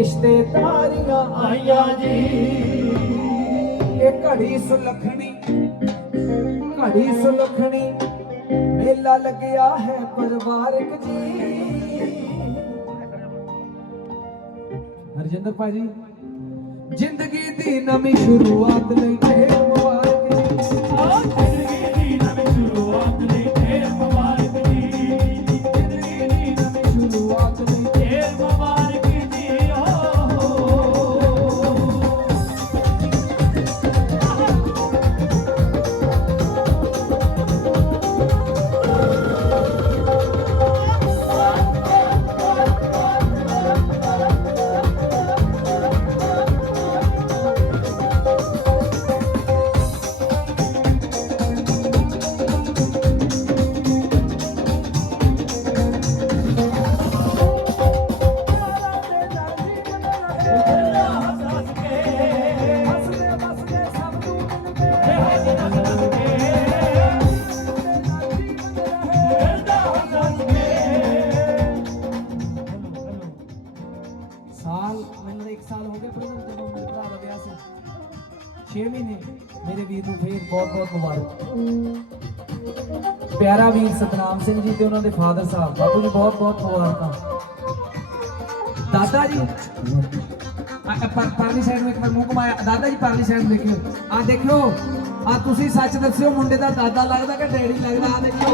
ਰਿਸ਼ਤੇਦਾਰੀਆਂ ਆਈਆਂ ਜੀ। ਇਹ ਘੜੀ ਸੁਲਖਣੀ ਘੜੀ ਸੁਲਖਣੀ ਮੇਲਾ ਲੱਗਿਆ ਹੈ ਪਰਿਵਾਰਕ ਜੀ। ਹਰਜਿੰਦਰ ਭਾਜੀ ਜ਼ਿੰਦਗੀ ਦੀ ਨਵੀਂ ਸ਼ੁਰੂਆਤ ਲਈ ਸਾਲ ਜਦੋਂ ਮੇਰੇ ਭਰਾ ਦਾ ਵਿਆਹ ਸੀ 6 ਮਹੀਨੇ ਮੇਰੇ ਵੀਰ ਨੂੰ ਫੇਰ ਬਹੁਤ ਬਹੁਤ ਮੁਬਾਰਕ। ਪਿਆਰਾ ਵੀਰ ਸਤਨਾਮ ਸਿੰਘ ਜੀ ਤੇ ਉਹਨਾਂ ਦੇ ਫਾਦਰ ਸਾਹਿਬ, ਬਾਪੂ ਜੀ ਬਹੁਤ ਬਹੁਤ ਮੁਬਾਰਕਾਂ। ਦਾਦਾ ਜੀ ਪਰ, ਪਰਲੀ ਸਾਈਡ ਨੂੰ ਇੱਕ ਵਾਰ ਮੂੰਹ ਘੁਮਾਇਆ। ਦਾਦਾ ਜੀ, ਪਰਲੀ ਸਾਈਡ ਦੇਖਿਓ। ਆ ਦੇਖਿਓ, ਆ ਤੁਸੀਂ ਸੱਚ ਦੱਸਿਓ, ਮੁੰਡੇ ਦਾ ਦਾਦਾ ਲੱਗਦਾ ਕਿ ਡੈਡੀ ਲੱਗਦਾ, ਆ ਦੇਖਿਓ।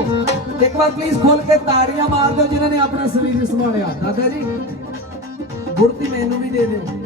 ਇੱਕ ਵਾਰ ਪਲੀਜ਼ ਖੋਲ ਕੇ ਤਾੜੀਆਂ ਮਾਰ ਦਿਓ ਜਿਨ੍ਹਾਂ ਨੇ ਆਪਣਾ ਸਰੀਰ ਸੰਭਾਲਿਆ। ਦਾਦਾ ਜੀ ਗੁਰਤੀ ਮੈਨੂੰ ਵੀ ਦੇ ਦਿਓ।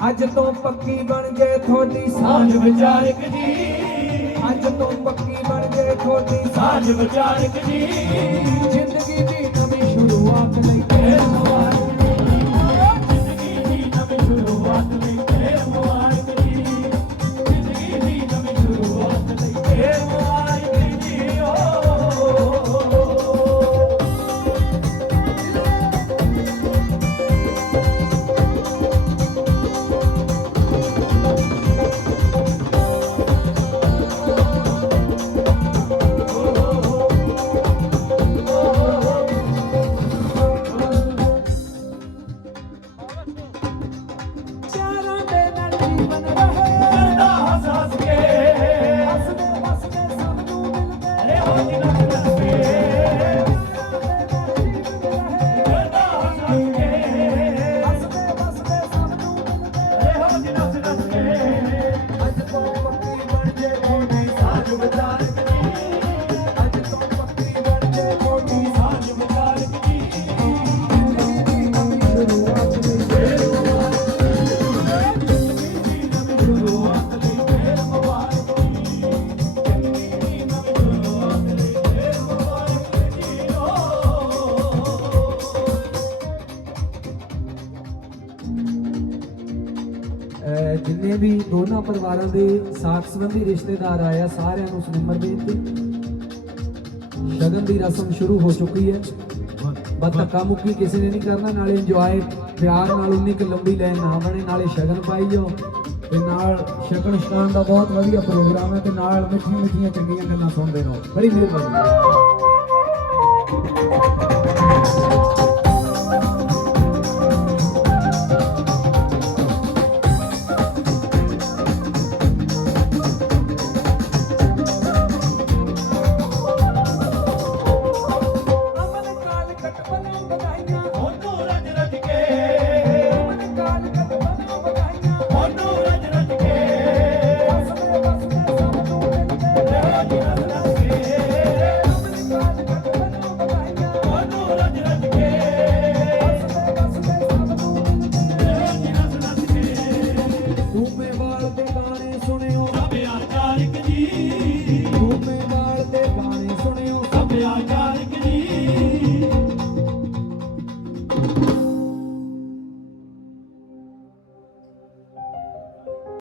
ਅੱਜ ਤੋਂ ਪੱਕੀ ਬਣ ਜੇ ਤੁਹਾਡੀ ਸਾਂਝ ਵਿਚਾਰਕ ਜੀ। ਅੱਜ ਤੋਂ ਪੱਕੀ ਬਣ ਜੇ ਤੁਹਾਡੀ ਸਾਂਝ ਵਿਚਾਰਕ ਜੀ। ਜ਼ਿੰਦਗੀ ਦੀ ਨਵੀਂ ਸ਼ੁਰੂਆਤ ਲਈ ਢੇਰ ਮੁਬਾਰਕ ਜਿੰਨੇ ਵੀ ਦੋਨਾਂ ਪਰਿਵਾਰਾਂ ਦੇ ਸਾਥ ਸੰਬੰਧੀ ਰਿਸ਼ਤੇਦਾਰ ਆਏ ਆ, ਸਾਰਿਆਂ ਨੂੰ ਸੁਨਿਮਰ ਬੇਨਤੀ ਸ਼ਗਨ ਦੀ ਰਸਮ ਸ਼ੁਰੂ ਹੋ ਚੁੱਕੀ ਹੈ। ਬਸ ਧੱਕਾ ਮੁੱਕੀ ਕਿਸੇ ਨੇ ਨਹੀਂ ਕਰਨਾ, ਨਾਲੇ ਇੰਜੋਏ ਪਿਆਰ ਨਾਲ ਉਨੀ ਕੁ ਲੰਬੀ ਲਾਈਨ ਨਾ ਬਣੇ, ਨਾਲੇ ਸ਼ਗਨ ਪਾਈ ਜਾਓ। ਤੇ ਨਾਲ ਸ਼ਗਨ ਸ਼ਾਨ ਦਾ ਬਹੁਤ ਵਧੀਆ ਪ੍ਰੋਗਰਾਮ ਹੈ ਤੇ ਨਾਲ ਮਿੱਠੀਆਂ ਮਿੱਠੀਆਂ ਚੰਗੀਆਂ ਗੱਲਾਂ ਸੁਣਦੇ ਰਹੋ। ਬੜੀ ਮਿਹਰਬਾਨੀ।